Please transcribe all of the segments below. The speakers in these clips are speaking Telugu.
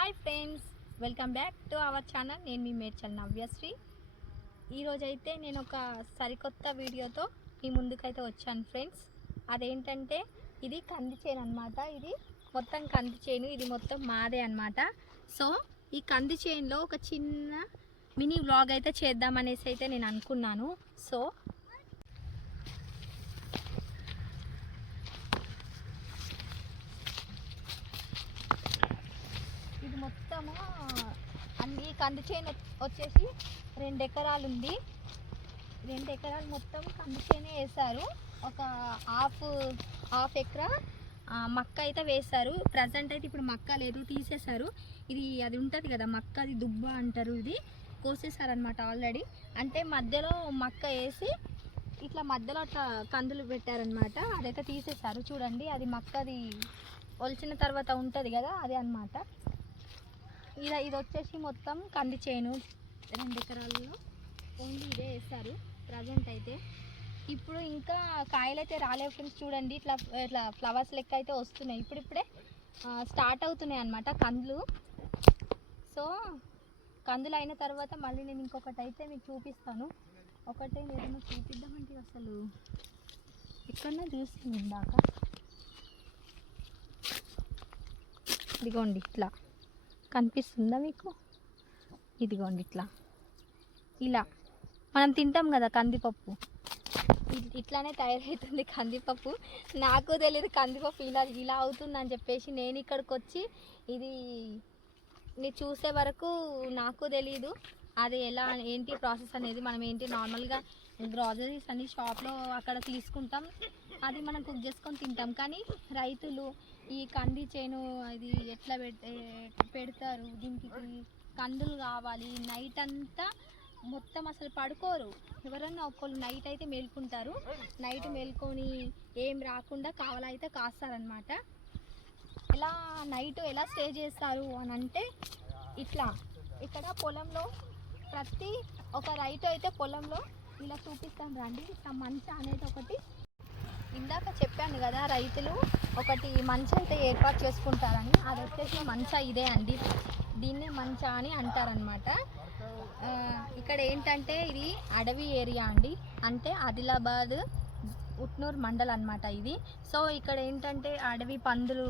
Hi friends, welcome back to our channel. నేను మీ మేడ్చల్ నవ్యశ్రీ. ఈరోజైతే నేను ఒక సరికొత్త వీడియోతో మీ ముందుకైతే వచ్చాను ఫ్రెండ్స్. అదేంటంటే ఇది కంది చేను అనమాట. ఇది మొత్తం కంది చేను, ఇది మొత్తం మాదే అనమాట. సో ఈ కంది చేనులో ఒక చిన్న మినీ వ్లాగ్ అయితే చేద్దామనేసి అయితే నేను అనుకున్నాను. సో ఇది మొత్తము అన్ని కంది చేను వచ్చేసి 2 ఎకరాలు ఉంది. 2 ఎకరాలు మొత్తం కంది చేనే వేశారు. ఒక హాఫ్ ఎకరా మక్క అయితే వేశారు. ప్రజెంట్ అయితే ఇప్పుడు మక్క లేదు, తీసేశారు. ఇది అది ఉంటుంది కదా మక్క, అది దుబ్బ అంటారు. ఇది కోసేసారనమాట ఆల్రెడీ. అంటే మధ్యలో మక్క వేసి ఇట్లా మధ్యలో అట్లా కందులు పెట్టారనమాట. అదైతే తీసేశారు. చూడండి, అది మక్కది ఒలిచిన తర్వాత ఉంటుంది కదా, అది అనమాట. ఇది వచ్చేసి మొత్తం కంది చేను 2 ఎకరాలలో ఓన్లీ ఇదే వేస్తారు ప్రజెంట్ అయితే. ఇప్పుడు ఇంకా కాయలు అయితే రాలేవు ఫ్రెండ్స్. చూడండి, ఇట్లా ఫ్లవర్స్ లెక్క అయితే వస్తున్నాయి. ఇప్పుడిప్పుడే స్టార్ట్ అవుతున్నాయి అన్నమాట కందులు. సో కందులు అయిన తర్వాత మళ్ళీ నేను ఇంకొకటి అయితే మీకు చూపిస్తాను. ఒకటే ఏదైనా చూపిద్దామంటే అసలు ఎక్కడన్నా చూస్తుంది ఇందాక. ఇదిగోండి, ఇట్లా కనిపిస్తుందా మీకు? ఇదిగోండి, ఇలా మనం తింటాం కదా కందిపప్పు, ఇట్లానే తయారవుతుంది కందిపప్పు. నాకు తెలియదు కందిపప్పు ఇలా అవుతుందని చెప్పేసి నేను ఇక్కడికి వచ్చి ఇది చూసే వరకు నాకు తెలీదు అది ఎలా ఏంటి ప్రాసెస్ అనేది. మనం ఏంటి నార్మల్గా గ్రాసరీస్ అన్ని షాప్లో అక్కడ తీసుకుంటాం, అది మనం కుక్ చేసుకొని తింటాం. కానీ రైతులు ఈ కంది చేను అది ఎట్లా పెడతారు, దీనికి కందులు కావాలి. నైట్ అంతా మొత్తం అసలు పడుకోరు. ఎవరన్నా ఒకళ్ళు నైట్ అయితే మేల్కుంటారు. నైట్ మేల్కొని ఏం రాకుండా కావాలైతే కాస్తారనమాట. ఇలా నైట్ ఎలా స్టే చేస్తారు అని అంటే ఇక్కడ పొలంలో ప్రతి ఒక రైతు అయితే పొలంలో ఇలా చూపిస్తాను రండి. ఇట్లా మంచ అనేది ఒకటి ఇందాక చెప్పాను కదా, రైతులు ఒకటి మంచ అయితే ఏర్పాటు చేసుకుంటారని. అది వచ్చేసి మంచ ఇదే అండి, దీన్నే మంచ అని అంటారనమాట. ఇక్కడ ఏంటంటే ఇది అడవి ఏరియా అండి, అంటే ఆదిలాబాద్ ఉట్నూరు మండల్ అనమాట ఇది. సో ఇక్కడ ఏంటంటే అడవి పందులు,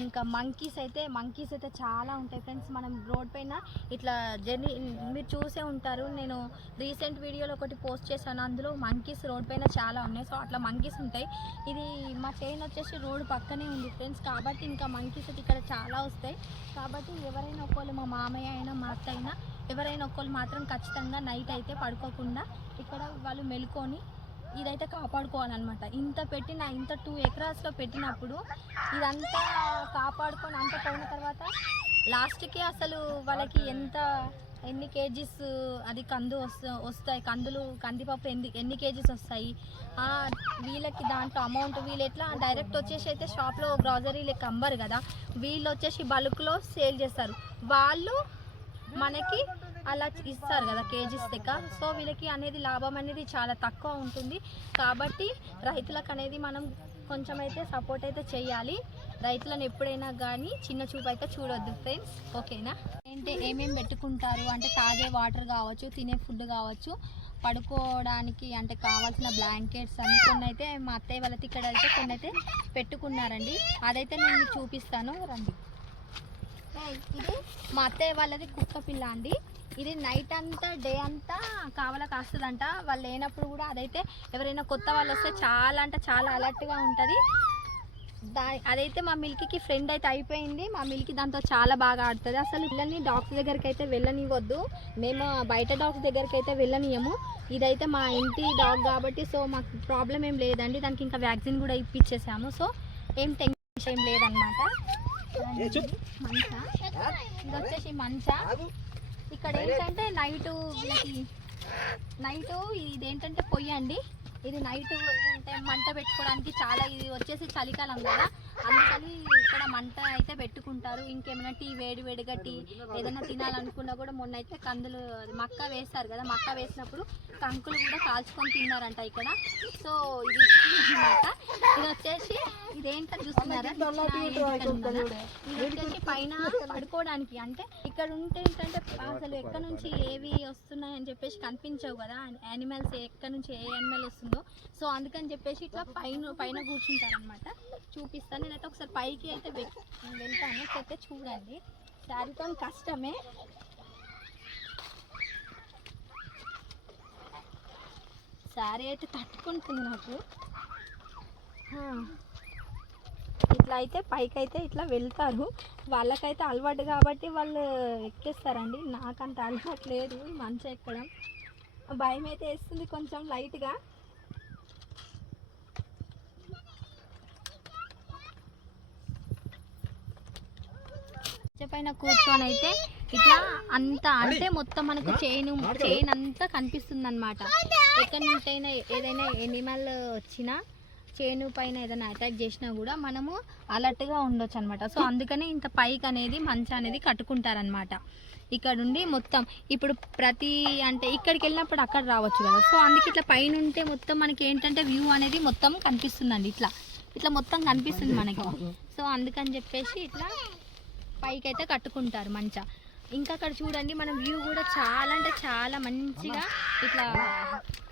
ఇంకా మంకీస్ అయితే చాలా ఉంటాయి ఫ్రెండ్స్. మనం రోడ్ పైన ఇట్లా జర్నీ మీరు చూసే ఉంటారు. నేను రీసెంట్ వీడియోలో ఒకటి పోస్ట్ చేశాను, అందులో మంకీస్ రోడ్ పైన చాలా ఉన్నాయి. సో అట్లా మంకీస్ ఉంటాయి. ఇది మా చైన్ వచ్చేసి రోడ్డు పక్కనే ఉంది ఫ్రెండ్స్, కాబట్టి ఇంకా మంకీస్ అయితే ఇక్కడ చాలా వస్తాయి. కాబట్టి ఎవరైనా ఒకళ్ళు, మా మామయ్య అయినా మా అత్త అయినా ఎవరైనా ఒకళ్ళు మాత్రం ఖచ్చితంగా నైట్ అయితే పడుకోకుండా ఇక్కడ వాళ్ళు మెలుకొని ఇదైతే కాపాడుకోవాలన్నమాట. ఇంత 2 ఎకరాస్లో పెట్టినప్పుడు ఇదంతా కాపాడుకొని అంత పోయిన తర్వాత లాస్ట్కి అసలు వాళ్ళకి ఎన్ని కేజీస్ అది వస్తాయి, కందిపప్పు ఎన్ని కేజీస్ వస్తాయి, వీళ్ళకి దాంట్లో అమౌంట్ వీళ్ళు ఎట్లా డైరెక్ట్ వచ్చేసి అయితే షాప్లో గ్రాసరీలకి అమ్మరు కదా, వీళ్ళు వచ్చేసి బల్క్లో సేల్ చేస్తారు. వాళ్ళు మనకి అలా ఇస్తారు కదా కేజీస్ లెక్క. సో వీళ్ళకి అనేది లాభం అనేది చాలా తక్కువ ఉంటుంది. కాబట్టి రైతులకు అనేది మనం కొంచెం అయితే సపోర్ట్ అయితే చేయాలి. రైతులను ఎప్పుడైనా కానీ చిన్న చూపు అయితే చూడొద్దు ఫ్రెండ్స్, ఓకేనా? ఏమేమి పెట్టుకుంటారు అంటే తాగే వాటర్ కావచ్చు, తినే ఫుడ్ కావచ్చు, పడుకోవడానికి అంటే కావాల్సిన బ్లాంకెట్స్ అన్ని కొన్ని అయితే మా అత్తయ్య వాళ్ళకి ఇక్కడ అయితే కొన్ని అయితే పెట్టుకున్నారండి. అదైతే నేను మీకు చూపిస్తాను రండి. ఇది మా అత్తయ్య వాళ్ళది కుక్క పిల్ల అండి. ఇది నైట్ అంతా డే అంతా కావాలా కాస్తుందంట. వాళ్ళు లేనప్పుడు కూడా అదైతే ఎవరైనా కొత్త వాళ్ళు వస్తే చాలా అంటే చాలా అలర్ట్గా ఉంటుంది. అదైతే మా మిల్కీకి ఫ్రెండ్ అయితే అయిపోయింది. మా మిల్కీ దాంతో చాలా బాగా ఆడుతుంది. అసలు పిల్లల్ని డాగ్స్ దగ్గరికి అయితే వెళ్ళనివ్వద్దు, మేము బయట డాగ్స్ దగ్గరికి అయితే వెళ్ళనియము. ఇదైతే మా ఇంటి డాగ్ కాబట్టి సో మాకు ప్రాబ్లం ఏం లేదండి. దానికి ఇంకా వ్యాక్సిన్ కూడా ఇప్పించేసాము. సో ఏం టెన్షన్ ఏం లేదనమాట. మంచ ఇది వచ్చేసి మంచ. ఇక్కడ ఏంటంటే నైటు ఇదేంటంటే పొయ్యి అండి. ఇది నైట్ అంటే మంట పెట్టుకోవడానికి చాలా, ఇది వచ్చేసి చలికాలం కదా, అందుకని ఇక్కడ మంట అయితే పెట్టుకుంటారు. ఇంకేమైనా టీ వేడిగా టీ ఏదైనా తినాలనుకున్నా కూడా మొన్న అయితే కందులు మక్క వేస్తారు కదా, మక్క వేసినప్పుడు కంకులు కూడా కాల్చుకొని తిన్నారంట ఇక్కడ. సో ఇది అన్నమాట. ఇది వచ్చేసి ఇదేంటని చూస్తున్నారా, ఇది వచ్చేసి పైన పడుకోవడానికి. అంటే ఇక్కడ ఉంటే ఏంటంటే అసలు ఎక్కడ నుంచి ఏవి వస్తున్నాయని చెప్పేసి కనిపించవు కదా, యానిమల్స్ ఎక్కడ నుంచి ఏ యానిమల్ వస్తుందో. సో అందుకని చెప్పేసి ఇట్లా పైన కూర్చుంటారు అనమాట. చూపిస్తాను నేనైతే ఒకసారి పైకి అయితే వెళ్తాను. అయితే చూడండి, శారీతో కష్టమే. శారీ అయితే తట్టుకుంటుంది నాకు. ఇట్లా అయితే పైకి అయితే ఇట్లా వెళ్తారు. వాళ్ళకైతే అలవాటు కాబట్టి వాళ్ళు ఎక్కేస్తారండి. నాకంత అలవాటు లేదు మంచం ఎక్కడం. భయం అయితే వేస్తుంది కొంచెం లైట్గా. పైన కూర్చొని అయితే ఇట్లా అంతా అంటే మొత్తం మనకు చైన్ అంతా కనిపిస్తుంది అనమాట. ఎక్కడి నుంచైనా ఏదైనా ఎనిమల్ వచ్చినా చేను పైన ఏదైనా అటాక్ చేసినా కూడా మనము అలర్ట్గా ఉండొచ్చు అనమాట. సో అందుకని ఇంత పైకి అనేది మంచం అనేది కట్టుకుంటారనమాట. ఇక్కడ ఉండి మొత్తం ఇప్పుడు అంటే ఇక్కడికి వెళ్ళినప్పుడు అక్కడ రావచ్చు కదా. సో అందుకే ఇట్లా పైన ఉంటే మొత్తం మనకి ఏంటంటే వ్యూ అనేది మొత్తం కనిపిస్తుందండి. ఇట్లా మొత్తం కనిపిస్తుంది మనకి. సో అందుకని చెప్పేసి ఇట్లా పైకి అయితే కట్టుకుంటారు మంచం. ఇంకా అక్కడ చూడండి మనం వ్యూ కూడా చాలా అంటే చాలా మంచిగా ఇట్లా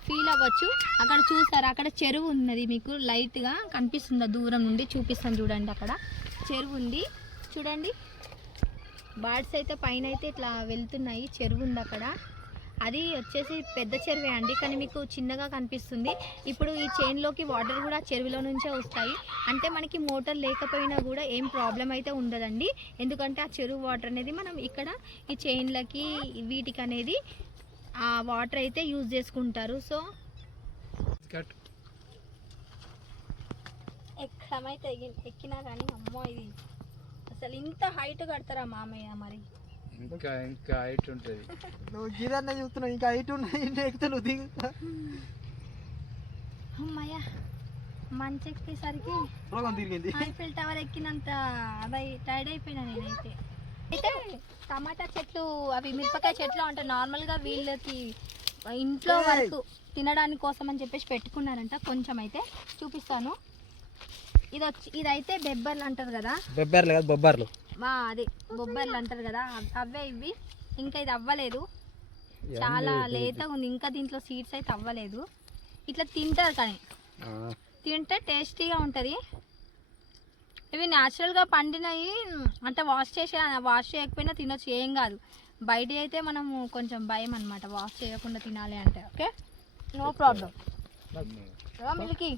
ఫీల్ అవ్వచ్చు. అక్కడ చూసారా, అక్కడ చెరువు ఉన్నది, మీకు లైట్గా కనిపిస్తుందా, దూరం నుండి చూపిస్తాను చూడండి. అక్కడ చెరువు ఉంది చూడండి. బర్డ్స్ అయితే పైన అయితే ఇట్లా వెళ్తున్నాయి. చెరువు ఉంది అక్కడ. అది వచ్చేసి పెద్ద చెరువే అండి, కానీ మీకు చిన్నగా కనిపిస్తుంది. ఇప్పుడు ఈ చైన్లోకి వాటర్ కూడా చెరువులో నుంచే వస్తాయి. అంటే మనకి మోటార్ లేకపోయినా కూడా ఏం ప్రాబ్లం అయితే ఉండదండి. ఎందుకంటే ఆ చెరువు వాటర్ అనేది మనం ఇక్కడ ఈ చైన్లకి వీటికి అనేది ఆ వాటర్ అయితే యూజ్ చేసుకుంటారు. సో ఎక్కడమైతే ఎక్కినా కానీ అమ్మో, ఇది అసలు ఇంత హైట్ కడతారా మామయ్య? మరి ఇంకా హైట్ ఉంటుంది. నువ్వు గిరన్న చూస్తున్నావు, ఇంకా హైట్ ఉన్నాయి. అమ్మయ్య, మంచి ఎక్కేసరికి ఐఫిల్ టవర్ ఎక్కినంత అవి టైర్డ్ అయిపోయినా నేనైతే. అయితే టమాటా చెట్లు, అవి మిరపకాయ చెట్లు అంటే నార్మల్గా వీళ్ళకి ఇంట్లో వరకు తినడానికి కోసం అని చెప్పేసి పెట్టుకున్నారంట. కొంచెం అయితే చూపిస్తాను. ఇదైతే బెబ్బర్లు అంటారు కదా, బెబ్బర్లు కాదు బొబ్బర్లు, అదే బొబ్బర్లు అంటారు కదా, అవే ఇవి. ఇంకా ఇది అవ్వలేదు, చాలా లేతగా ఉంది. ఇంకా దీంట్లో సీడ్స్ అయితే అవ్వలేదు. ఇట్లా తింటారు, కానీ తింటే టేస్టీగా ఉంటుంది. ఇవి న్యాచురల్గా పండినవి, అంటే వాష్ చేయకపోయినా తినొచ్చు, ఏం కాదు. బయట అయితే మనము కొంచెం భయం అనమాట, వాష్ చేయకుండా తినాలి అంటే. Okay, no problem. Milky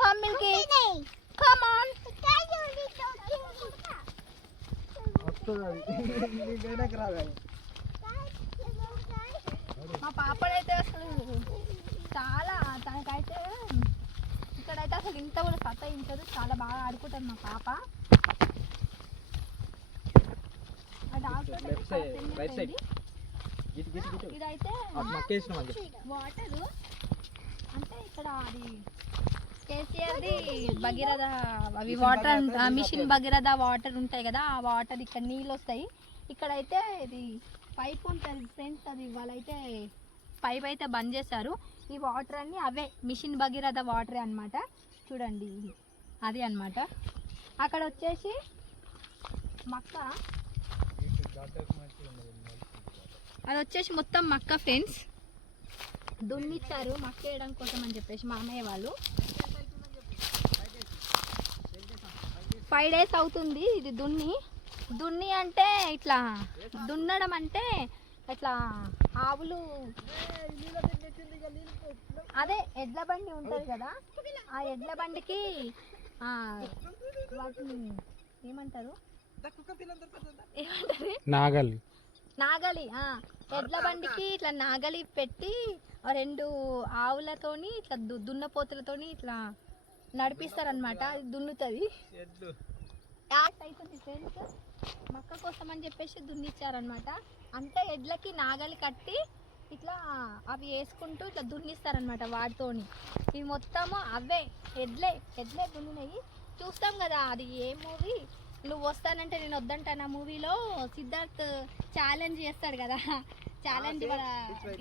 come Milky, come on. మా పాపడైతే అసలు చాలా, తనకైతే ఇక్కడైతే అసలు ఇంత కూడా సతాయించదు, చాలా బాగా ఆడుకుంటుంది మా పాప. ఇదైతే వాటరు, అంటే ఇక్కడ అది కేసీఆర్ది భగీరథ, అవి వాటర్ మిషన్ భగీరథ వాటర్ ఉంటాయి కదా, ఆ వాటర్ ఇక్కడ నీళ్ళు వస్తాయి. ఇక్కడైతే ఇది పైప్ ఉంటుంది ఫ్రెండ్స్, అది వాళ్ళైతే పైప్ అయితే బంద్ చేశారు. ఈ వాటర్ అన్నీ అవే మిషన్ భగీరథ వాటరే అనమాట. చూడండి అది అనమాట. అక్కడ వచ్చేసి మక్క, అది వచ్చేసి మొత్తం మక్క ఫ్రెండ్స్. దున్నిచ్చారు మక్క వేయడం కోసం అని చెప్పేసి మా అమ్మయ్య వాళ్ళు. 5 days అవుతుంది ఇది దున్ని అంటే ఇట్లా దున్నడం అంటే ఇట్లా ఆవులు, అదే ఎడ్ల బండి ఉంటుంది కదా, ఆ ఎడ్ల బండికి వాటిని ఏమంటారు నాగలి. ఎడ్ల బండికి ఇట్లా నాగలి పెట్టి 2 ఆవులతోని ఇట్లా దున్నపోతులతోని ఇట్లా నడిపిస్తారనమాట. అది దున్నుతుంది. అవుతుంది ఫ్రెండ్స్, మక్క కోసం అని చెప్పేసి దున్నిచ్చారనమాట. అంటే ఎడ్లకి నాగలి కట్టి ఇట్లా అవి వేసుకుంటూ ఇట్లా దున్నిస్తారనమాట వాటితోని. ఇవి మొత్తము అవే ఎడ్లే దున్నినవి. చూస్తాం కదా, అది ఏ మూవీ, నువ్వు వస్తానంటే నేను వద్దంటాను, ఆ మూవీలో సిద్ధార్థ్ ఛాలెంజ్ చేస్తాడు కదా, ఛాలెంజ్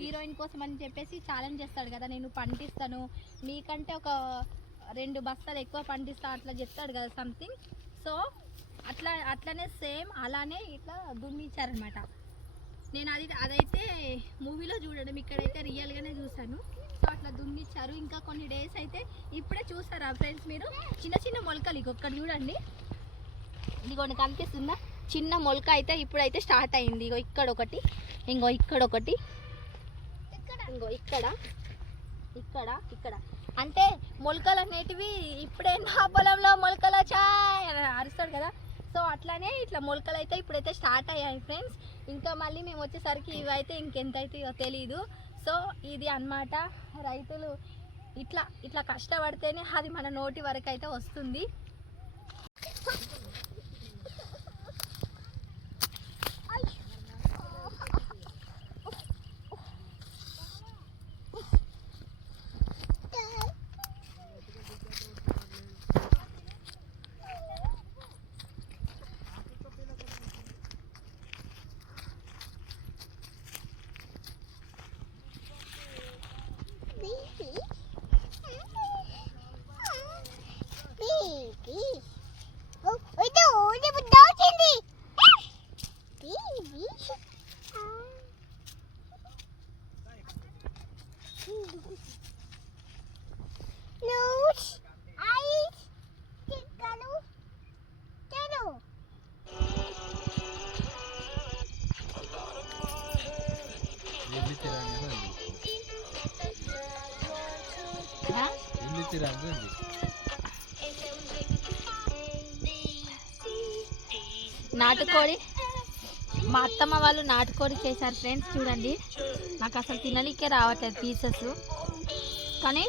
హీరోయిన్ కోసం అని చెప్పేసి ఛాలెంజ్ చేస్తాడు కదా, నేను పండిస్తాను మీకంటే ఒక 2 బస్తాలు ఎక్కువ పండిస్తా అట్లా చెప్తాడు కదా సంథింగ్. సో అట్లనే సేమ్ అలానే ఇట్లా దున్నిచ్చారనమాట. నేను అదైతే మూవీలో చూడడం, ఇక్కడైతే రియల్గానే చూసాను. సో అట్లా దున్నిచ్చారు. ఇంకా కొన్ని డేస్ అయితే ఇప్పుడే చూస్తారా ఫ్రెండ్స్ మీరు, చిన్న చిన్న మొలకలు ఇంకొకటి చూడండి, ఇదిగోండి కనిపిస్తుందా, చిన్న మొలక అయితే ఇప్పుడైతే స్టార్ట్ అయింది. ఇగో ఇక్కడ ఒకటి, ఇంకో ఇక్కడ ఒకటి, ఇంకో ఇక్కడ ఇక్కడ ఇక్కడ అంటే మొలకలు అనేటివి ఇప్పుడే నా పొలంలో మొలకలు చాయ్ అరుస్తాడు కదా. సో అట్లానే ఇట్లా మొలకలు అయితే ఇప్పుడైతే స్టార్ట్ అయ్యాయి ఫ్రెండ్స్. ఇంకా మళ్ళీ మేము వచ్చేసరికి ఇవైతే ఇంకెంత అవుతాయో తెలీదు. సో ఇది అన్నమాట, రైతులు ఇట్లా ఇట్లా కష్టపడితేనే అది మన నోటి వరకు అయితే వస్తుంది. నాటుకోడి మా అత్తమ్మ వాళ్ళు నాటుకోడి చేశారు ఫ్రెండ్స్. చూడండి, నాకు అసలు తిననీకే రావట్లేదు పీసెస్, కానీ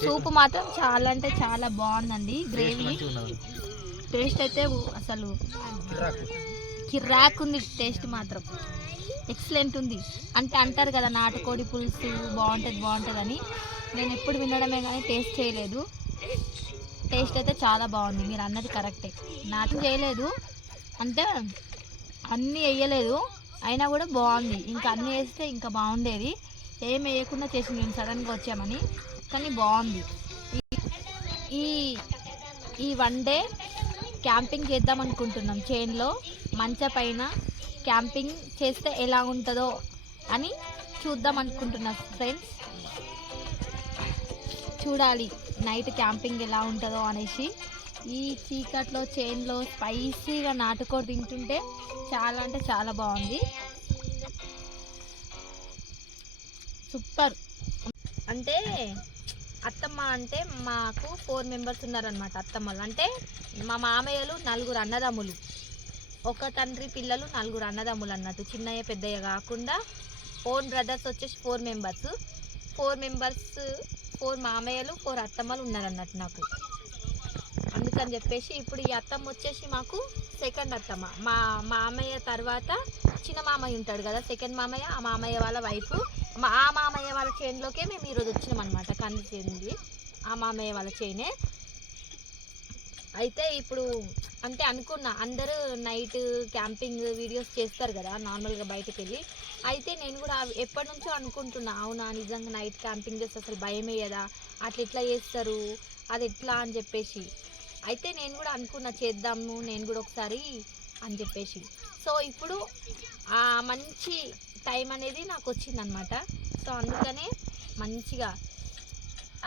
సూప్ మాత్రం చాలా అంటే చాలా బాగుందండి. గ్రేవీ టేస్ట్ అయితే అసలు కిర్రాక్ ఉంది, టేస్ట్ మాత్రం ఎక్సలెంట్ ఉంది. అంటే అంటారు కదా నాటుకోడి పులుసు బాగుంటుంది అని, నేను ఎప్పుడు వినడమే కానీ టేస్ట్ చేయలేదు. టేస్ట్ అయితే చాలా బాగుంది, మీరు అన్నది కరెక్టే. నాటు చేయలేదు అంటే అన్నీ వేయలేదు, అయినా కూడా బాగుంది. ఇంకా అన్నీ వేస్తే ఇంకా బాగుండేది, ఏం వేయకుండా చేసింది మేము సడన్గా వచ్చామని, కానీ బాగుంది. ఈ 1 డే క్యాంపింగ్ చేద్దాం అనుకుంటున్నాం. చేన్లో మంచ పైన క్యాంపింగ్ చేస్తే ఎలా ఉంటుందో అని చూద్దాం అనుకుంటున్నాం ఫ్రెండ్స్. చూడాలి నైట్ క్యాంపింగ్ ఎలా ఉంటుందో అనేసి. ఈ చీకట్లో చేన్లో స్పైసీగా నాటుకోడి తింటుంటే చాలా అంటే చాలా బాగుంది, సూపర్. అంటే అత్తమ్మ అంటే మాకు 4 మెంబర్స్ ఉన్నారనమాట అత్తమ్మలు. అంటే మా మామయ్యలు 4 అన్నదమ్ములు, ఒక తండ్రి పిల్లలు 4 అన్నదమ్ములు అన్నట్టు, చిన్నయ్య పెద్దయ్య కాకుండా. ఓన్ బ్రదర్స్ వచ్చేసి 4 మెంబర్స్, 4 మామయ్యలు 4 అత్తమ్మలు ఉన్నారన్నట్టు నాకు. అందుకని చెప్పేసి ఇప్పుడు ఈ అత్తమ్మ వచ్చేసి మాకు సెకండ్ అత్తమ్మ. మా మామయ్య తర్వాత చిన్న మామయ్య ఉంటాడు కదా, సెకండ్ మామయ్య, ఆ మామయ్య వాళ్ళ వైఫ్. ఆ మామయ్య వాళ్ళ చేనులోకే మేము ఈరోజు వచ్చినాం అనమాట, కంది చేనుంది ఆ మామయ్య వాళ్ళ చేనే. అయితే ఇప్పుడు అంటే అనుకున్నా, అందరూ నైట్ క్యాంపింగ్ వీడియోస్ చేస్తారు కదా నార్మల్గా బయటకు వెళ్ళి. అయితే నేను కూడా ఎప్పటి నుంచో అనుకుంటున్నా, అవునా నిజంగా నైట్ క్యాంపింగ్ చేస్తే అసలు భయం వేయదా, అట్లా ఎట్లా చేస్తారు, అది ఎట్లా అని చెప్పేసి. అయితే నేను కూడా అనుకున్నా చేద్దాము నేను కూడా ఒకసారి అని చెప్పేసి. సో ఇప్పుడు ఆ మంచి టైం అనేది నాకు వచ్చిందనమాట. సో అందుకనే మంచిగా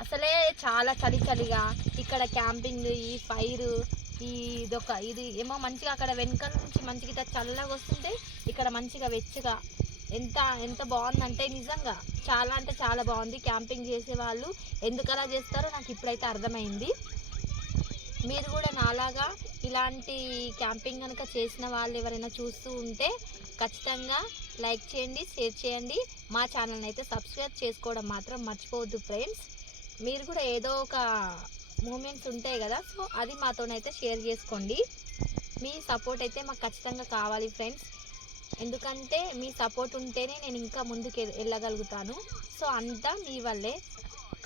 అసలే చాలా చలిగా ఇక్కడ క్యాంపింగ్, ఈ ఫైర్, ఇది ఏమో మంచిగా అక్కడ వెనక నుంచి మంచిగా ఇట్లా చల్లగా వస్తుంటే ఇక్కడ మంచిగా వెచ్చగా ఎంత బాగుందంటే నిజంగా చాలా అంటే చాలా బాగుంది. క్యాంపింగ్ చేసే వాళ్ళు ఎందుకు అలా చేస్తారో నాకు ఇప్పుడైతే అర్థమైంది. మీరు కూడా నాలాగా ఇలాంటి క్యాంపింగ్ కనుక చేసిన వాళ్ళు ఎవరైనా చూస్తూ ఉంటే ఖచ్చితంగా లైక్ చేయండి, షేర్ చేయండి. మా ఛానల్ని అయితే సబ్స్క్రైబ్ చేసుకోవడం మాత్రం మర్చిపోవద్దు ఫ్రెండ్స్. మీరు కూడా ఏదో ఒక మూమెంట్స్ ఉంటాయి కదా, సో అది మాతోనైతే షేర్ చేసుకోండి. మీ సపోర్ట్ అయితే మాకు ఖచ్చితంగా కావాలి ఫ్రెండ్స్. ఎందుకంటే మీ సపోర్ట్ ఉంటేనే నేను ఇంకా ముందుకు వెళ్ళగలుగుతాను. సో అంతా మీ వల్లే,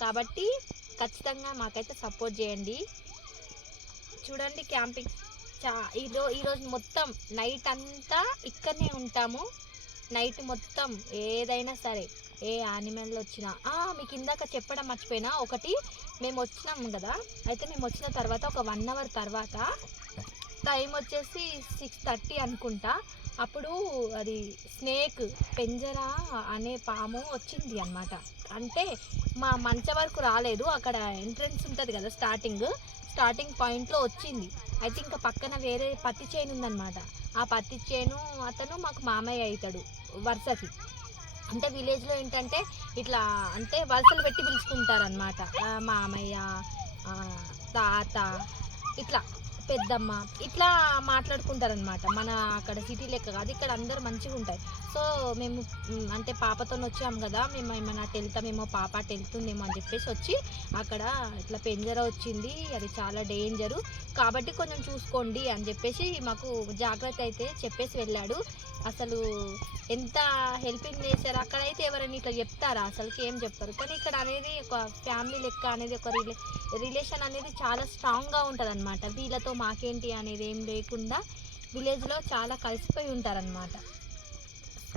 కాబట్టి ఖచ్చితంగా మాకైతే సపోర్ట్ చేయండి. చూడండి క్యాంపింగ్ ఈరోజు మొత్తం నైట్ అంతా ఇక్కడనే ఉంటాము. నైట్ మొత్తం ఏదైనా సరే, ఏ యానిమల్ వచ్చినా మీకు ఇందాక చెప్పడం మర్చిపోయినా ఒకటి, మేము వచ్చినాము కదా, అయితే మేము వచ్చిన తర్వాత ఒక 1 అవర్ తర్వాత టైం వచ్చేసి 6:30 అనుకుంటా, అప్పుడు అది స్నేక్ పెంజరా అనే పాము వచ్చింది అన్నమాట. అంటే మా మంచం వరకు రాలేదు, అక్కడ ఎంట్రన్స్ ఉంటుంది కదా స్టార్టింగ్ పాయింట్లో వచ్చింది. అయితే ఇంకా పక్కన వేరే పత్తి చేను ఉందన్నమాట. ఆ పత్తి చేను అతను మాకు మామయ్య అవుతాడు వరుసకి. అంటే విలేజ్లో ఏంటంటే ఇట్లా అంటే వరుసలు పెట్టి పిలుచుకుంటారనమాట. మామయ్య, తాత, ఇట్లా పెద్దమ్మ, ఇట్లా మాట్లాడుకుంటారనమాట. మన అక్కడ సిటీ లెక్క కాదు, ఇక్కడ అందరు మంచిగా ఉంటారు. సో మేము అంటే పాపతో వచ్చాము కదా, మేము ఏమైనా వెళ్తామేమో, పాప వెళ్తుందేమో అని చెప్పేసి వచ్చి అక్కడ ఇట్లా పెంజరా వచ్చింది, అది చాలా డేంజరు కాబట్టి కొంచెం చూసుకోండి అని చెప్పేసి మాకు జాగ్రత్త అయితే చెప్పేసి వెళ్ళాడు. అసలు ఎంత హెల్పింగ్ నేచర్. అక్కడైతే ఎవరైనా ఇట్లా చెప్తారా, అసలుకి ఏం చెప్పారు. కానీ ఇక్కడ అనేది ఒక ఫ్యామిలీ లెక్క అనేది, ఒక రిలేషన్ అనేది చాలా స్ట్రాంగ్గా ఉంటుంది అనమాట. వీళ్ళతో మాకేంటి అనేది ఏం లేకుండా విలేజ్లో చాలా కలిసిపోయి ఉంటారనమాట.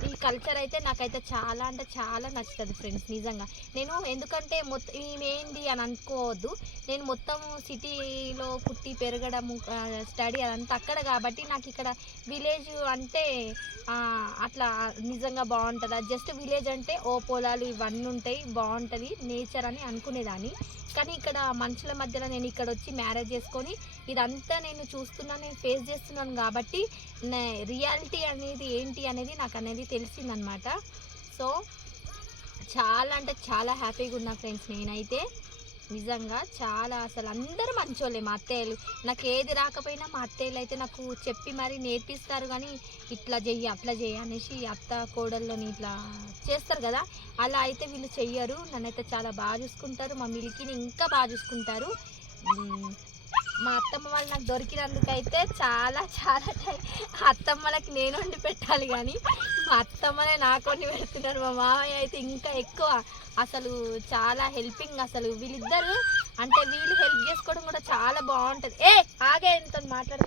ఈ కల్చర్ అయితే నాకైతే చాలా అంటే చాలా నచ్చుతుంది ఫ్రెండ్స్, నిజంగా. నేను ఎందుకంటే ఏంది అని అనుకోవద్దు, నేను మొత్తం సిటీలో పుట్టి పెరగడము, స్టడీ అదంతా అక్కడ కాబట్టి నాకు ఇక్కడ విలేజ్ అంటే అట్లా నిజంగా బాగుంటుందా, జస్ట్ విలేజ్ అంటే ఓ పొలాలు ఇవన్నీ ఉంటాయి, బాగుంటుంది నేచర్ అని అనుకునేదాన్ని. కానీ ఇక్కడ మనుషుల మధ్యలో నేను ఇక్కడ వచ్చి మ్యారేజ్ చేసుకొని ఇదంతా నేను చూస్తున్నాను, నేను ఫేస్ చేస్తున్నాను కాబట్టి రియాలిటీ అనేది ఏంటి అనేది నాకు అనేది తెలిసిందనమాట. సో చాలా అంటే చాలా హ్యాపీగా ఉన్నా ఫ్రెండ్స్ నేనైతే, నిజంగా చాలా. అసలు అందరూ మంచోళ్ళే మా అత్తయ్యలు. నాకు ఏది రాకపోయినా మా అత్తయ్యలు అయితే నాకు చెప్పి మరీ నేర్పిస్తారు. కానీ ఇట్లా చెయ్యి అట్లా చెయ్యి అనేసి అత్త కోడళ్ళని ఇట్లా చేస్తారు కదా, అలా అయితే వీళ్ళు చెయ్యరు. నన్నైతే చాలా బాగా చూసుకుంటారు, మా మిల్కీని ఇంకా బాగా చూసుకుంటారు. మా అత్తమ్మ వాళ్ళు నాకు దొరికినందుకైతే చాలా చాలా అత్తమ్మలకి నేను వండి పెట్టాలి, కానీ మా అత్తమ్మనే నాకు వండి పెడుతున్నారు. మా మామయ్య అయితే ఇంకా ఎక్కువ, అసలు చాలా హెల్పింగ్. అసలు వీళ్ళిద్దరు అంటే వీళ్ళు హెల్ప్ చేసుకోవడం కూడా చాలా బాగుంటుంది. ఆగే ఎంతో మాట్లాడతారు.